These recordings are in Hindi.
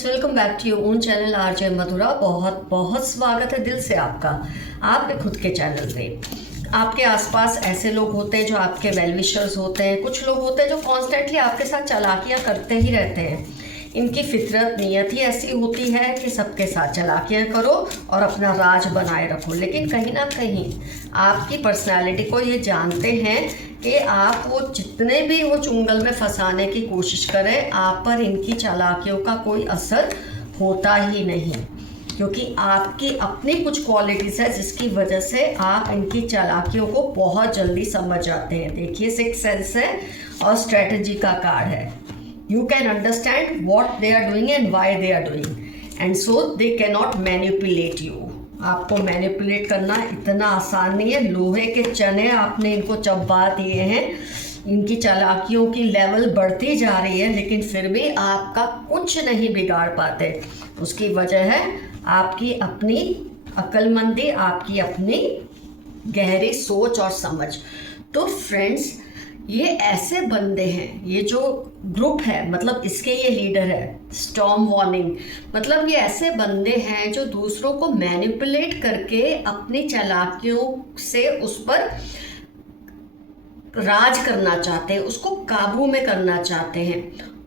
Friends, welcome back to your own channel RJ Madhura. बहुत बहुत स्वागत है दिल से आपका आपके खुद के चैनल पे। आपके आसपास ऐसे लोग होते हैं जो आपके वेल विशर्स होते हैं, कुछ लोग होते हैं जो कॉन्स्टेंटली आपके साथ चालाकियाँ करते ही रहते हैं। इनकी फितरत नियत ही ऐसी होती है कि सबके साथ चालाकियाँ करो और अपना राज बनाए रखो, लेकिन कहीं ना कहीं आपकी पर्सनालिटी को ये जानते हैं कि आप वो जितने भी वो चुंगल में फंसाने की कोशिश करें, आप पर इनकी चालाकियों का कोई असर होता ही नहीं, क्योंकि आपकी अपनी कुछ क्वालिटीज़ है जिसकी वजह से आप इनकी चालाकियों को बहुत जल्दी समझ जाते हैं। देखिए, सिक्स सेंस है और स्ट्रेटजी का कार्ड है। You can understand what they are doing and why they are doing, and so they cannot manipulate you. आपको मैनिपुलेट करना इतना आसान नहीं है। लोहे के चने आपने इनको चबा दिए हैं, इनकी चालाकियों की लेवल बढ़ती जा रही है, लेकिन फिर भी आपका कुछ नहीं बिगाड़ पाते। उसकी वजह है आपकी अपनी अक्लमंदी, आपकी अपनी गहरी सोच और समझ। तो फ्रेंड्स, ये ऐसे बंदे हैं, ये जो ग्रुप है, मतलब इसके ये लीडर है स्टॉर्म वार्निंग, मतलब ये ऐसे बंदे हैं जो दूसरों को मैनिपुलेट करके अपनी चालाकियों से उस पर राज करना चाहते हैं, उसको काबू में करना चाहते हैं।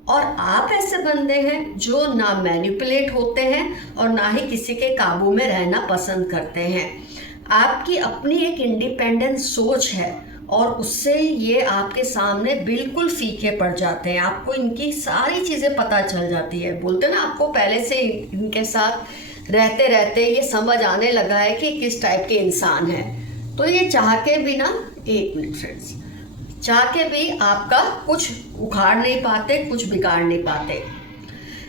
और आप ऐसे बंदे हैं जो ना मैनिपुलेट होते हैं और ना ही किसी के काबू में रहना पसंद करते हैं। आपकी अपनी एक इंडिपेंडेंट सोच है और उससे ये आपके सामने बिल्कुल फीके पड़ जाते हैं। आपको इनकी सारी चीज़ें पता चल जाती है। बोलते हैं ना, आपको पहले से इनके साथ रहते रहते ये समझ आने लगा है कि किस टाइप के इंसान है। तो ये चाह के भी ना, एक मिनट फ्रेंड्स, चाह के भी आपका कुछ उखाड़ नहीं पाते, कुछ बिगाड़ नहीं पाते।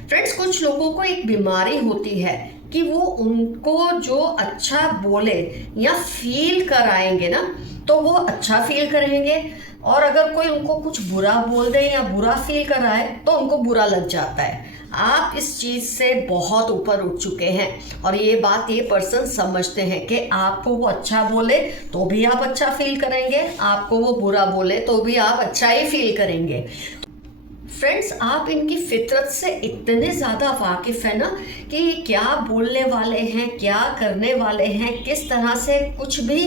फ्रेंड्स, कुछ लोगों को एक बीमारी होती है कि वो उनको जो अच्छा बोले या फील कराएंगे ना, तो वो अच्छा फील करेंगे, और अगर कोई उनको कुछ बुरा बोल दे या बुरा फील कराए तो उनको बुरा लग जाता है। आप इस चीज़ से बहुत ऊपर उठ चुके हैं और ये बात ये पर्सन समझते हैं कि आपको वो अच्छा बोले तो भी आप अच्छा फील करेंगे, आपको वो बुरा बोले तो भी आप अच्छा ही फील करेंगे। फ्रेंड्स, आप इनकी फितरत से इतने ज़्यादा वाकिफ़ है ना कि क्या बोलने वाले हैं, क्या करने वाले हैं, किस तरह से कुछ भी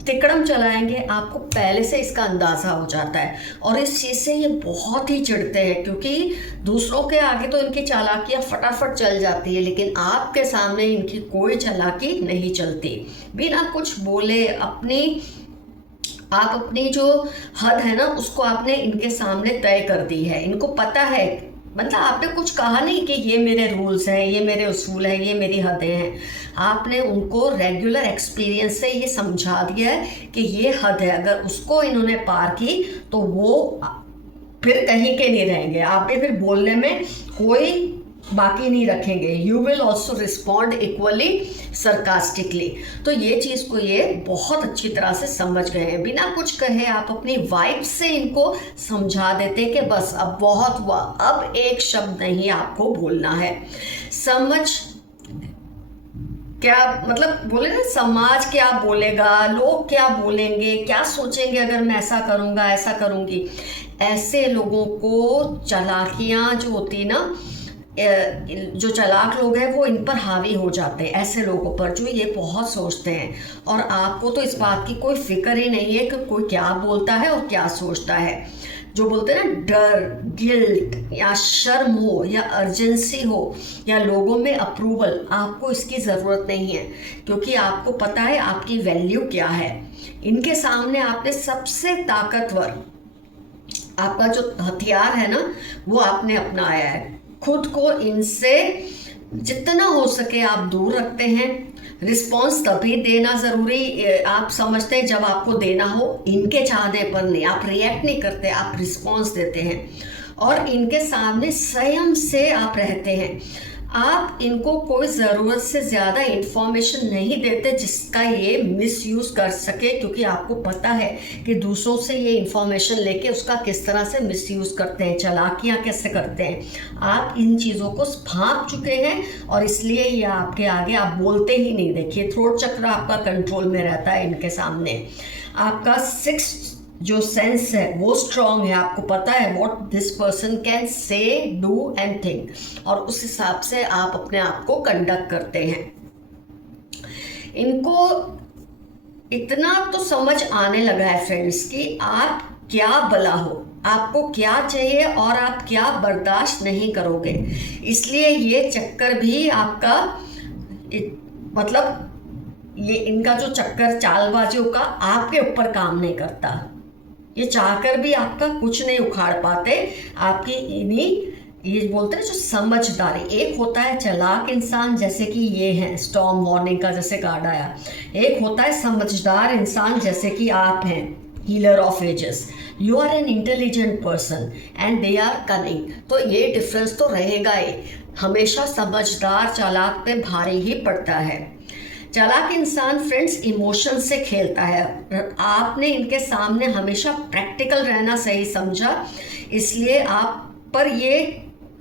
तिकड़म चलाएंगे, आपको पहले से इसका अंदाज़ा हो जाता है। और इस चीज़ से ये बहुत ही चिढ़ते हैं, क्योंकि दूसरों के आगे तो इनकी चालाकियाँ फटाफट चल जाती है, लेकिन आपके सामने इनकी कोई चालाकी नहीं चलती। बिना कुछ बोले आप अपनी जो हद है ना, उसको आपने इनके सामने तय कर दी है। इनको पता है, मतलब आपने कुछ कहा नहीं कि ये मेरे रूल्स हैं, ये मेरे उसूल हैं, ये मेरी हदें हैं। आपने उनको रेगुलर एक्सपीरियंस से ये समझा दिया है कि ये हद है, अगर उसको इन्होंने पार की तो वो फिर कहीं के नहीं रहेंगे। आपने फिर बोलने में कोई बाकी नहीं रखेंगे। You will also respond equally sarcastically. तो ये चीज़ को ये बहुत अच्छी तरह से समझ गए हैं। बिना कुछ कहे आप अपनी वाइब से इनको समझा देते कि बस अब बहुत हुआ, अब एक शब्द नहीं आपको बोलना है। समझ क्या मतलब, बोले ना, समाज क्या बोलेगा, लोग क्या बोलेंगे, क्या सोचेंगे अगर मैं ऐसा करूँगा, ऐसा करूँगी। ऐसे लोगों को चालाकियाँ जो होती ना, जो चालाक लोग हैं वो इन पर हावी हो जाते हैं, ऐसे लोगों पर जो ये बहुत सोचते हैं। और आपको तो इस बात की कोई फिक्र ही नहीं है कि कोई क्या बोलता है और क्या सोचता है। जो बोलते हैं ना, डर, गिल्ट या शर्म हो या अर्जेंसी हो या लोगों में अप्रूवल, आपको इसकी ज़रूरत नहीं है, क्योंकि आपको पता है आपकी वैल्यू क्या है। इनके सामने आपने सबसे ताकतवर, आपका जो हथियार है ना, वो आपने अपनाया है। खुद को इनसे जितना हो सके आप दूर रखते हैं। रिस्पॉन्स तभी देना ज़रूरी आप समझते हैं जब आपको देना हो, इनके चाहने पर नहीं। आप रिएक्ट नहीं करते, आप रिस्पॉन्स देते हैं और इनके सामने संयम से आप रहते हैं। आप इनको कोई ज़रूरत से ज़्यादा इन्फॉर्मेशन नहीं देते जिसका ये मिसयूज़ कर सके, क्योंकि आपको पता है कि दूसरों से ये इन्फॉर्मेशन लेके उसका किस तरह से मिसयूज़ करते हैं, चालाकियाँ कैसे करते हैं। आप इन चीज़ों को भांप चुके हैं और इसलिए ये आपके आगे आप बोलते ही नहीं। देखिए, थ्रोट चक्र आपका कंट्रोल में रहता है इनके सामने। आपका 6 जो सेंस है वो स्ट्रांग है, आपको पता है what this person can say, do and think, और उस हिसाब से आप अपने आप को कंडक्ट करते हैं। इनको इतना तो समझ आने लगा है फ्रेंड्स कि आप क्या भला हो, आपको क्या चाहिए और आप क्या बर्दाश्त नहीं करोगे। इसलिए ये चक्कर भी आपका मतलब ये इनका जो चक्कर चालबाजियों का आपके ऊपर काम नहीं करता। ये चाहकर भी आपका कुछ नहीं उखाड़ पाते। आपकी इन्हीं ये बोलते हैं जो समझदारी, एक होता है चालाक इंसान जैसे कि ये हैं स्टॉर्म वार्निंग का जैसे कार्ड आया, एक होता है समझदार इंसान जैसे कि आप हैं healer of ages. You are an intelligent person and they are cunning. तो ये डिफरेंस तो रहेगा ही, हमेशा समझदार चालाक पे भारी ही पड़ता है। चालाक इंसान फ्रेंड्स इमोशन से खेलता है, आपने इनके सामने हमेशा प्रैक्टिकल रहना सही समझा, इसलिए आप पर ये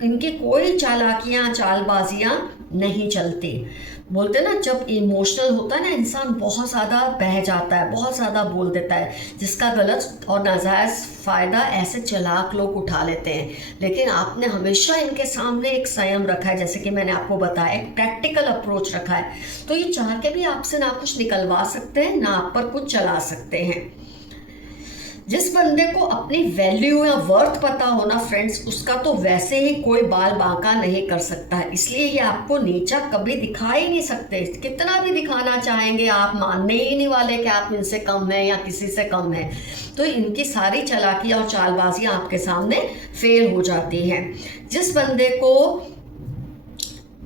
इनकी कोई चालाकियाँ चालबाजियाँ नहीं चलती। बोलते ना जब इमोशनल होता है ना इंसान बहुत ज़्यादा बह जाता है, बहुत ज़्यादा बोल देता है, जिसका गलत और नाजायज़ फ़ायदा ऐसे चालाक लोग उठा लेते हैं। लेकिन आपने हमेशा इनके सामने एक संयम रखा है, जैसे कि मैंने आपको बताया, एक प्रैक्टिकल अप्रोच रखा है, तो ये चाह के भी आपसे ना कुछ निकलवा सकते हैं ना आप पर कुछ चला सकते हैं। जिस बंदे को अपनी वैल्यू या वर्थ पता होना फ्रेंड्स, उसका तो वैसे ही कोई बाल बांका नहीं कर सकता है, इसलिए ये आपको नीचा कभी दिखा ही नहीं सकते। कितना भी दिखाना चाहेंगे आप मानने ही नहीं वाले कि आप इनसे कम हैं या किसी से कम हैं। तो इनकी सारी चालाकियाँ और चालबाजियाँ आपके सामने फेल हो जाती हैं। जिस बंदे को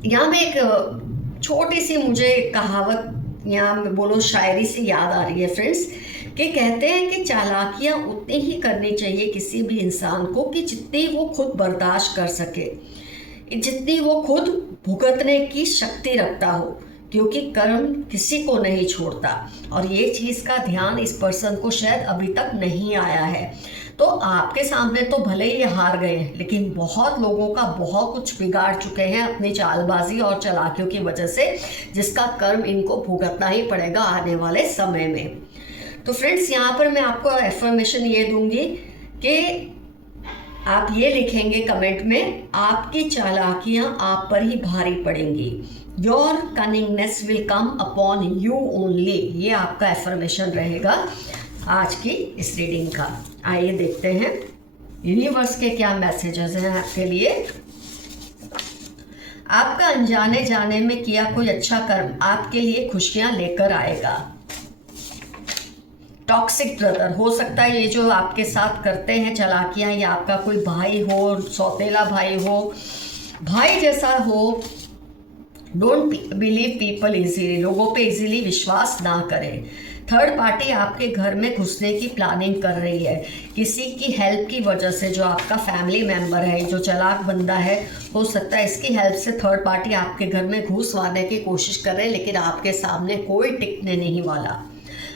यहाँ में एक छोटी सी मुझे कहावत यहाँ बोलो शायरी से याद आ रही है फ्रेंड्स, कि कहते हैं कि चालाकियाँ उतनी ही करनी चाहिए किसी भी इंसान को कि जितनी वो खुद बर्दाश्त कर सके, जितनी वो खुद भुगतने की शक्ति रखता हो, क्योंकि कर्म किसी को नहीं छोड़ता। और ये चीज़ का ध्यान इस पर्सन को शायद अभी तक नहीं आया है। तो आपके सामने तो भले ही हार गए हैं, लेकिन बहुत लोगों का बहुत कुछ बिगाड़ चुके हैं अपनी चालबाजी और चालाकियों की वजह से, जिसका कर्म इनको भुगतना ही पड़ेगा आने वाले समय में। तो फ्रेंड्स यहाँ पर मैं आपको एफर्मेशन ये दूंगी कि आप ये लिखेंगे कमेंट में, आपकी चालाकियाँ आप पर ही भारी पड़ेंगी। Your cunningness will come upon you only. ये आपका एफर्मेशन रहेगा आज की इस रीडिंग का। आइए देखते हैं यूनिवर्स के क्या मैसेजेस हैं आपके लिए। आपका अनजाने जाने में किया कोई अच्छा कर्म आपके लिए खुशियाँ लेकर आएगा। टॉक्सिक ब्रदर हो सकता है ये जो आपके साथ करते हैं चालाकियाँ, या आपका कोई भाई हो, सौतेला भाई हो, भाई जैसा हो। डोंट बिलीव पीपल इजीली, लोगों पे इजीली विश्वास ना करें। थर्ड पार्टी आपके घर में घुसने की प्लानिंग कर रही है किसी की हेल्प की वजह से। जो आपका फैमिली मेंबर है, जो चालाक बंदा है, हो सकता है इसकी हेल्प से थर्ड पार्टी आपके घर में घुस आने की कोशिश कर रहे हैं, लेकिन आपके सामने कोई टिकने नहीं वाला।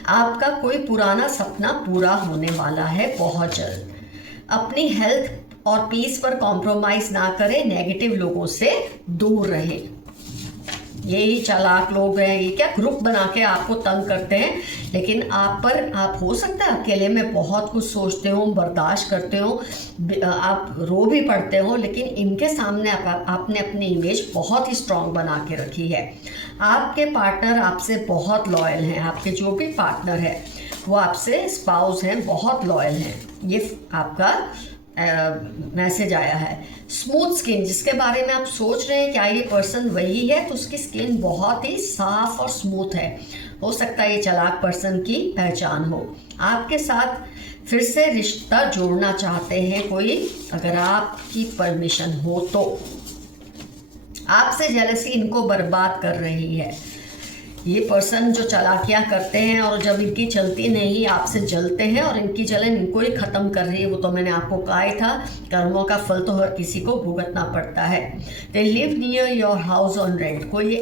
आपका कोई पुराना सपना पूरा होने वाला है बहुत जल्द। अपनी हेल्थ और पीस पर कॉम्प्रोमाइज़ ना करें, नेगेटिव लोगों से दूर रहें। यही चालाक लोग हैं, ये क्या ग्रुप बना के आपको तंग करते हैं, लेकिन आप हो सकता है अकेले में बहुत कुछ सोचते हो, बर्दाश्त करते हो, आप रो भी पड़ते हो, लेकिन इनके सामने आपने अपनी इमेज बहुत ही स्ट्रांग बना के रखी है। आपके पार्टनर आपसे बहुत लॉयल हैं, आपके जो भी पार्टनर है वो आपसे स्पाउस हैं, बहुत लॉयल हैं। ये आपका मैसेज आया है। स्मूथ स्किन, जिसके बारे में आप सोच रहे हैं क्या ये पर्सन वही है, तो उसकी स्किन बहुत ही साफ और स्मूथ है। हो सकता है ये चालाक पर्सन की पहचान हो। आपके साथ फिर से रिश्ता जोड़ना चाहते हैं कोई, अगर आपकी परमिशन हो तो। आपसे जेलसी इनको बर्बाद कर रही है। ये पर्सन जो चालाकियाँ करते हैं और जब इनकी चलती नहीं आपसे जलते हैं, और इनकी जलन इनको ही ख़त्म कर रही है। वो तो मैंने आपको कहा ही था, कर्मों का फल तो हर किसी को भुगतना पड़ता है। They live near your house on rent, कोई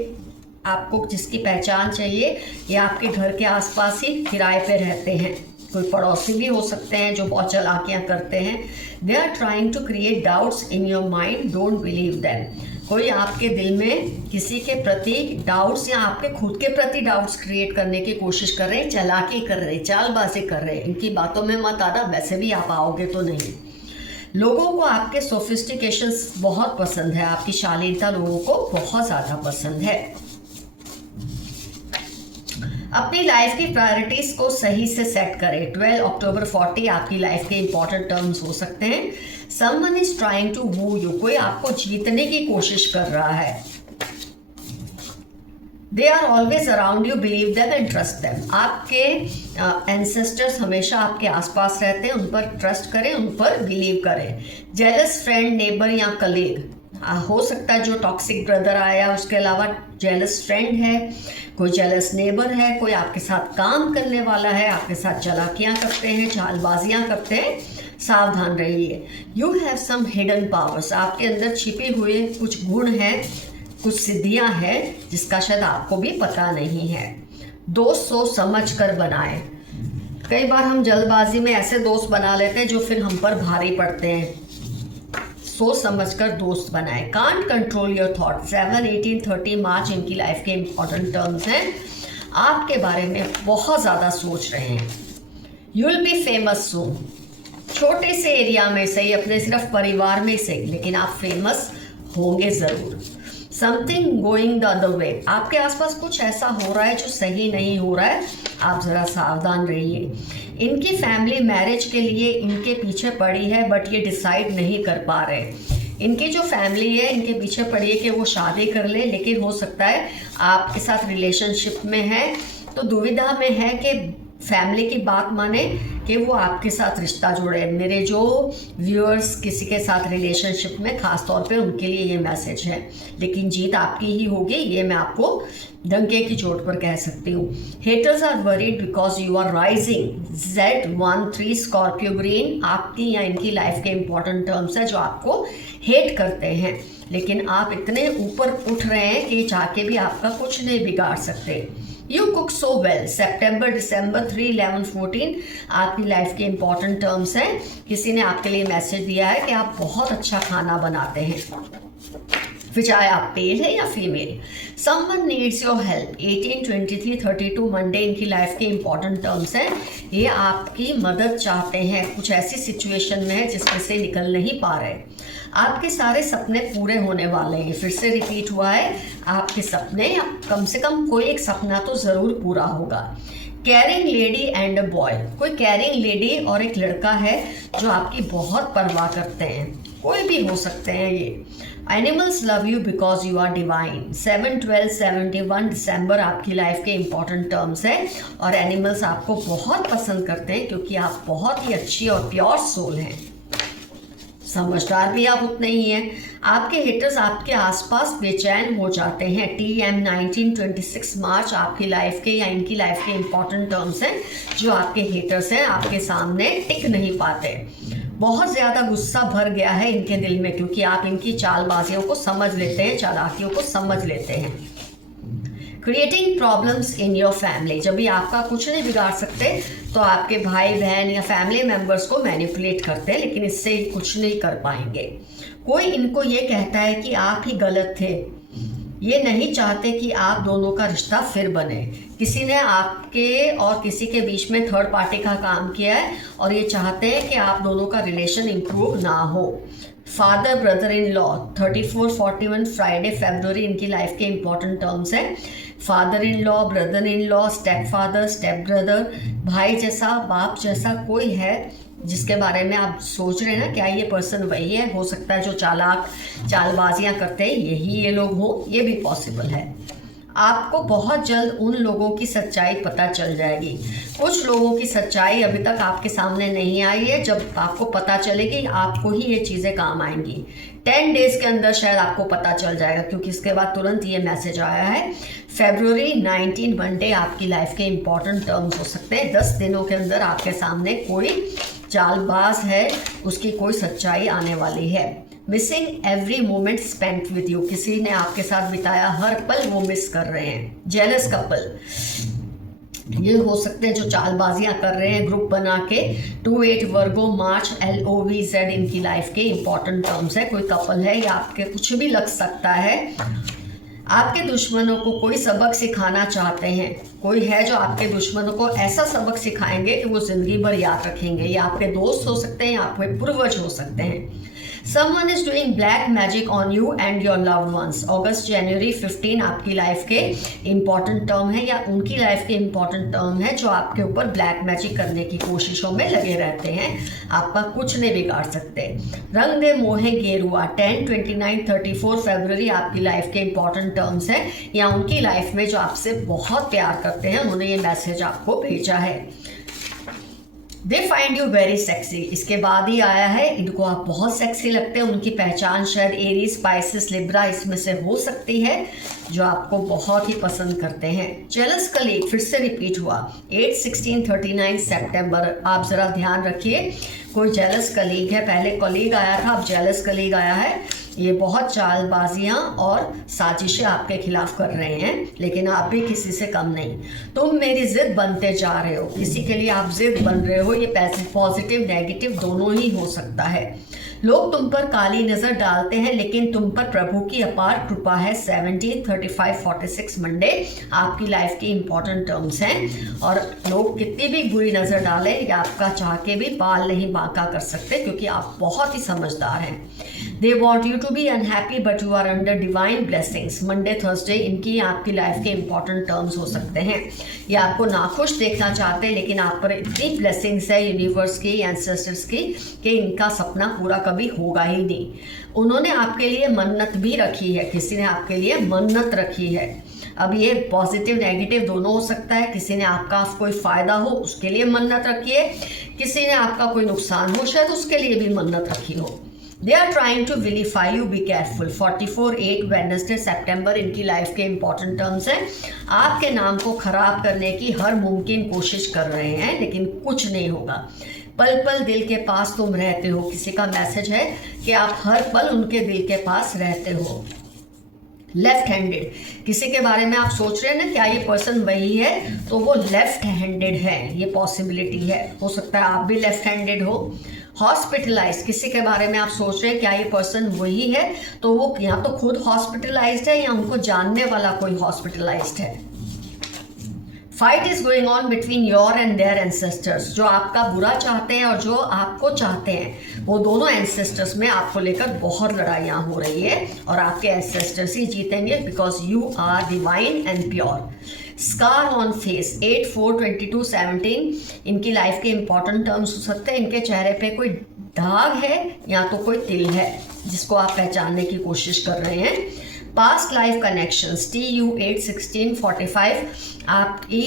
आपको जिसकी पहचान चाहिए, ये आपके घर के आसपास ही किराए पे रहते हैं। कोई पड़ोसी भी हो सकते हैं जो बहुत चालाकियाँ करते हैं। They are trying to create doubts in your mind, don't believe them. कोई आपके दिल में किसी के प्रति डाउट्स या आपके खुद के प्रति डाउट्स क्रिएट करने की कोशिश कर रहे हैं, चालाकी कर रहे हैं, चालबाजी कर रहे हैं। इनकी बातों में मत आना, वैसे भी आप आओगे तो नहीं। लोगों को आपके सोफिस्टिकेशंस बहुत पसंद है, आपकी शालीनता लोगों को बहुत ज़्यादा पसंद है। अपनी लाइफ की प्रायोरिटीज़ को सही से सेट करें। 12 अक्टूबर 40 आपकी लाइफ के इंपॉर्टेंट टर्म्स हो सकते हैं। Someone is trying to woo you, कोई आपको जीतने की कोशिश कर रहा है। They are always around you, believe them and trust them. आपके एंसेस्टर्स हमेशा आपके आसपास रहते हैं, उन पर ट्रस्ट करें, उन पर बिलीव करें। जेलस फ्रेंड, नेबर या कलीग हो सकता है, जो टॉक्सिक ब्रदर आया उसके अलावा जेलस फ्रेंड है, कोई जेलस नेबर है, कोई आपके साथ काम करने वाला है, आपके साथ चालाकियाँ करते हैं, चालबाजियाँ करते हैं। सावधान रहिए। You have some hidden powers, आपके अंदर छिपे हुए कुछ गुण हैं, कुछ सिद्धियां हैं जिसका शायद आपको भी पता नहीं है। दोस्त सोच समझ कर बनाएं। कई बार हम जल्दबाजी में ऐसे दोस्त बना लेते हैं जो फिर हम पर भारी पड़ते हैं। सोच समझ कर दोस्त बनाएं। Can't control your thought. 7, 18, 30 मार्च इनकी लाइफ के इंपॉर्टेंट टर्म्स हैं। आपके बारे में बहुत ज़्यादा सोच रहे हैं। यू विल बी फेमस सून। छोटे से एरिया में सही, अपने सिर्फ परिवार में सही, लेकिन आप फेमस होंगे ज़रूर। Something going the other way, आपके आसपास कुछ ऐसा हो रहा है जो सही नहीं हो रहा है, आप ज़रा सावधान रहिए। इनकी फैमिली मैरिज के लिए इनके पीछे पड़ी है, बट ये डिसाइड नहीं कर पा रहे। इनकी जो फैमिली है इनके पीछे पड़ी है कि वो शादी कर ले, लेकिन हो सकता है आपके साथ रिलेशनशिप में है तो दुविधा में है कि फैमिली की बात माने कि वो आपके साथ रिश्ता जोड़े। मेरे जो व्यूअर्स किसी के साथ रिलेशनशिप में, ख़ास तौर पे उनके लिए ये मैसेज है, लेकिन जीत आपकी ही होगी, ये मैं आपको डंके की चोट पर कह सकती हूँ। Haters are worried because you are rising. Z13 Scorpio green आपकी या इनकी लाइफ के इंपॉर्टेंट टर्म्स है जो आपको हेट करते हैं, लेकिन आप इतने ऊपर उठ रहे हैं कि चाह के भी आपका कुछ नहीं बिगाड़ सकते। You cook so well. सितंबर, दिसंबर 3, 11, 14 आपकी लाइफ के इंपॉर्टेंट टर्म्स हैं। किसी ने आपके लिए मैसेज दिया है कि आप बहुत अच्छा खाना बनाते हैं, फिर चाहे आप मेल है या female. Someone needs your help. 18, 23, 32 Monday इनकी लाइफ के इंपॉर्टेंट टर्म्स हैं। ये आपकी मदद चाहते हैं, कुछ ऐसी सिचुएशन में है जिसमें से निकल नहीं पा रहे। आपके सारे सपने पूरे होने वाले हैं। फिर से रिपीट हुआ है, आपके सपने, या कम से कम कोई एक सपना तो ज़रूर पूरा होगा। Carrying lady and a boy, कोई कैरिंग लेडी और एक लड़का है जो आपकी बहुत परवाह करते हैं, कोई भी हो सकते हैं ये। Animals love you because you are divine. 7, 12, 71 दिसंबर आपकी लाइफ के इंपॉर्टेंट टर्म्स है, और एनिमल्स आपको बहुत पसंद करते हैं क्योंकि आप बहुत ही अच्छी और प्योर सोल हैं। समझदार भी आप उतने ही हैं। आपके हेटर्स आपके आसपास बेचैन हो जाते हैं। TM 1926 मार्च आपकी लाइफ के या इनकी लाइफ के इंपॉर्टेंट टर्म्स हैं जो आपके हेटर्स हैं, आपके सामने टिक नहीं पाते। बहुत ज़्यादा गुस्सा भर गया है इनके दिल में क्योंकि आप इनकी चालबाजियों को समझ लेते हैं, चालाकियों को समझ लेते हैं। Creating problems in your family, जब भी आपका कुछ नहीं बिगाड़ सकते तो आपके भाई बहन या फैमिली मेम्बर्स को मैनिपुलेट करते हैं, लेकिन इससे कुछ नहीं कर पाएंगे। कोई इनको ये कहता है कि आप ही गलत थे, ये नहीं चाहते कि आप दोनों का रिश्ता फिर बने। किसी ने आपके और किसी के बीच में थर्ड पार्टी का काम किया है और ये चाहते हैं कि आप दोनों का रिलेशन इम्प्रूव ना हो। Father, brother in law, 34, 41 Friday फरवरी इनकी लाइफ के इंपॉर्टेंट टर्म्स हैं। Father in law, brother in law, step father, step brother, भाई जैसा, बाप जैसा कोई है जिसके बारे में आप सोच रहे हैं ना क्या ये पर्सन वही है। हो सकता है जो चालबाजियाँ करते हैं यही ये लोग हो, ये भी पॉसिबल है। आपको बहुत जल्द उन लोगों की सच्चाई पता चल जाएगी। कुछ लोगों की सच्चाई अभी तक आपके सामने नहीं आई है, जब आपको पता चलेगी आपको ही ये चीज़ें काम आएंगी। 10 डेज़ के अंदर शायद आपको पता चल जाएगा क्योंकि इसके बाद तुरंत ये मैसेज आया है। फरवरी 19 मंडे आपकी लाइफ के इंपॉर्टेंट टर्म्स हो सकते हैं। 10 दिनों के अंदर आपके सामने कोई चालबाज है, उसकी कोई सच्चाई आने वाली है। Missing every moment spent with you, किसी ने आपके साथ बिताया हर पल वो मिस कर रहे हैं। जेलस कपल, ये हो सकते हैं जो चालबाजियां कर रहे हैं ग्रुप बना के। 2-8 वर्गो, मार्च, LOVZ इनकी लाइफ के इंपॉर्टेंट टर्म्स है। कोई कपल है या आपके कुछ भी लग सकता है। आपके दुश्मनों को कोई सबक सिखाना चाहते हैं। कोई है जो आपके दुश्मनों को ऐसा सबक सिखाएंगे कि वो जिंदगी भर याद रखेंगे। ये आपके दोस्त हो सकते हैं या आपके पूर्वज हो सकते हैं। Someone is doing black magic on you and your loved ones। अगस्त जनवरी 15 आपकी लाइफ के इम्पॉर्टेंट टर्म है या उनकी लाइफ के इम्पॉर्टेंट टर्म है जो आपके ऊपर ब्लैक मैजिक करने की कोशिशों में लगे रहते हैं। आपका कुछ नहीं बिगाड़ सकते। रंग दे मोहे गेरुआ 10, 29, 34 फरवरी आपकी लाइफ के इम्पॉर्टेंट टर्म्स है या उनकी लाइफ में जो आपसे बहुत प्यार करते हैं उन्होंने ये मैसेज आपको भेजा है। They find you very sexy, इसके बाद ही आया है। इनको आप बहुत सेक्सी लगते हैं। उनकी पहचान शायद एरीज, स्पाइसिस, लिब्रा इसमें से हो सकती है जो आपको बहुत ही पसंद करते हैं। जेलस कलीग फिर से रिपीट हुआ 8, 16, 39 सितंबर। आप ज़रा ध्यान रखिए, कोई जेलस कलीग है। पहले कलीग आया था, अब जेलस कलीग आया है। ये बहुत चालबाजियां और साजिशें आपके खिलाफ कर रहे हैं, लेकिन आप भी किसी से कम नहीं। तुम मेरी जिद बनते जा रहे हो, किसी के लिए आप जिद बन रहे हो। ये पॉजिटिव नेगेटिव दोनों ही हो सकता है। लोग तुम पर काली नज़र डालते हैं लेकिन तुम पर प्रभु की अपार कृपा है। 17, 35, 46 मंडे आपकी लाइफ की इंपॉर्टेंट टर्म्स हैं। और लोग कितनी भी बुरी नज़र डालें या आपका चाह के भी बाल नहीं बांका कर सकते क्योंकि आप बहुत ही समझदार हैं। They want you to be unhappy but you are under divine blessings. Monday Thursday इनकी आपकी लाइफ के इंपॉर्टेंट टर्म्स हो सकते हैं। ये आपको नाखुश देखना चाहते हैं लेकिन आप पर इतनी ब्लेसिंग्स है यूनिवर्स की, एंसेस्टर्स की, कि इनका सपना पूरा कभी होगा ही नहीं। उन्होंने आपके लिए मन्नत भी रखी है, किसी ने आपके लिए मन्नत रखी है। अब ये पॉजिटिव नेगेटिव दोनों हो सकता है। किसी ने आपका कोई फ़ायदा हो उसके लिए मन्नत रखी है, किसी ने आपका कोई नुकसान हो शायद उसके लिए भी मन्नत रखी हो। They are trying to vilify you, be careful. 44, 8 Wednesday सितंबर इनकी लाइफ के इंपॉर्टेंट टर्म्स हैं। आपके नाम को खराब करने की हर मुमकिन कोशिश कर रहे हैं लेकिन कुछ नहीं होगा। पल पल दिल के पास तुम रहते हो, किसी का मैसेज है कि आप हर पल उनके दिल के पास रहते हो। लेफ्ट हैंडेड, किसी के बारे में आप सोच रहे हैं ना क्या ये पर्सन वही है, तो वो लेफ्ट हैंडेड है, ये पॉसिबिलिटी है। हो सकता है आप भी लेफ्ट हैंडेड हो। हॉस्पिटलाइज, किसी के बारे में आप सोच रहे हैं क्या ये पर्सन वही है, तो वो या तो खुद हॉस्पिटलाइज्ड है या उनको जानने वाला कोई हॉस्पिटलाइज्ड है। Fight is going on between your and their ancestors. जो आपका बुरा चाहते हैं और जो आपको चाहते हैं वो दोनों एंसेस्टर्स में आपको लेकर बहुत लड़ाइयाँ हो रही है और आपके एंसेस्टर्स ही जीतेंगे because you are divine and pure. Scar on face 8, 4, 22, 17 इनकी लाइफ के इंपॉर्टेंट टर्म्स हो सकते हैं। इनके चेहरे पे कोई दाग है या तो कोई तिल है जिसको आप पहचानने की कोशिश कर रहे हैं। पास्ट लाइफ कनेक्शंस TU 8, 16, 45 आपकी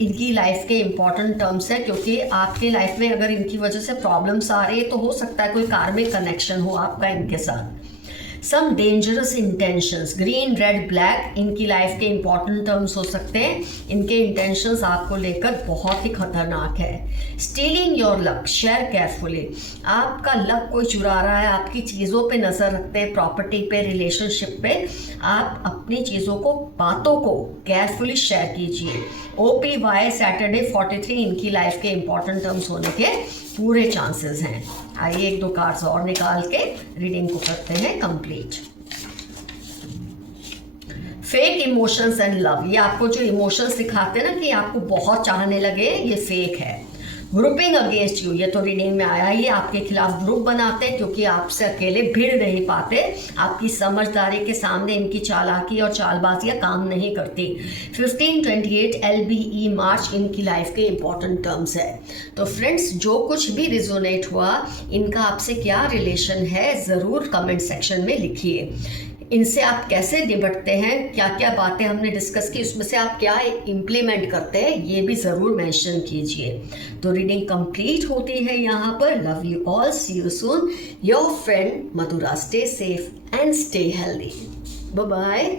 इनकी लाइफ के इंपॉर्टेंट टर्म्स है क्योंकि आपकी लाइफ में अगर इनकी वजह से प्रॉब्लम्स आ रही है तो हो सकता है कोई कार्मिक कनेक्शन हो आपका इनके साथ। Some dangerous intentions, green, red, black इनकी लाइफ के इंपॉर्टेंट टर्म्स हो सकते हैं। इनके इंटेंशंस आपको लेकर बहुत ही खतरनाक है। Stealing your luck, share carefully, आपका लक कोई चुरा रहा है, आपकी चीज़ों पे नज़र रखते हैं, प्रॉपर्टी पे, रिलेशनशिप पे। आप अपनी चीज़ों को, बातों को केयरफुली शेयर कीजिए। OPY सैटरडे 43 इनकी लाइफ के इंपॉर्टेंट टर्म्स होने के पूरे चांसेस हैं। आइए 1-2 कार्ड्स और निकाल के रीडिंग को करते हैं complete. Fake emotions and love, ये आपको जो इमोशंस दिखाते हैं ना कि आपको बहुत चाहने लगे, ये फेक है। ग्रुपिंग अगेंस्ट यू, ये तो रीडिंग में आया ही, आपके खिलाफ ग्रुप बनाते हैं क्योंकि आपसे अकेले भिड़ नहीं पाते। आपकी समझदारी के सामने इनकी चालाकी और चालबाजियाँ काम नहीं करती। 15, 28 LBE मार्च इनकी लाइफ के इंपॉर्टेंट टर्म्स है। तो फ्रेंड्स, जो कुछ भी रिजोनेट हुआ, इनका आपसे क्या रिलेशन है ज़रूर कमेंट सेक्शन में लिखिए। इनसे आप कैसे निपटते हैं, क्या क्या बातें हमने डिस्कस की उसमें से आप क्या इम्प्लीमेंट करते हैं, ये भी ज़रूर मेंशन कीजिए। तो रीडिंग कंप्लीट होती है यहाँ पर। Love you all, see you soon, your friend Madhura. Stay safe and stay healthy. Bye bye.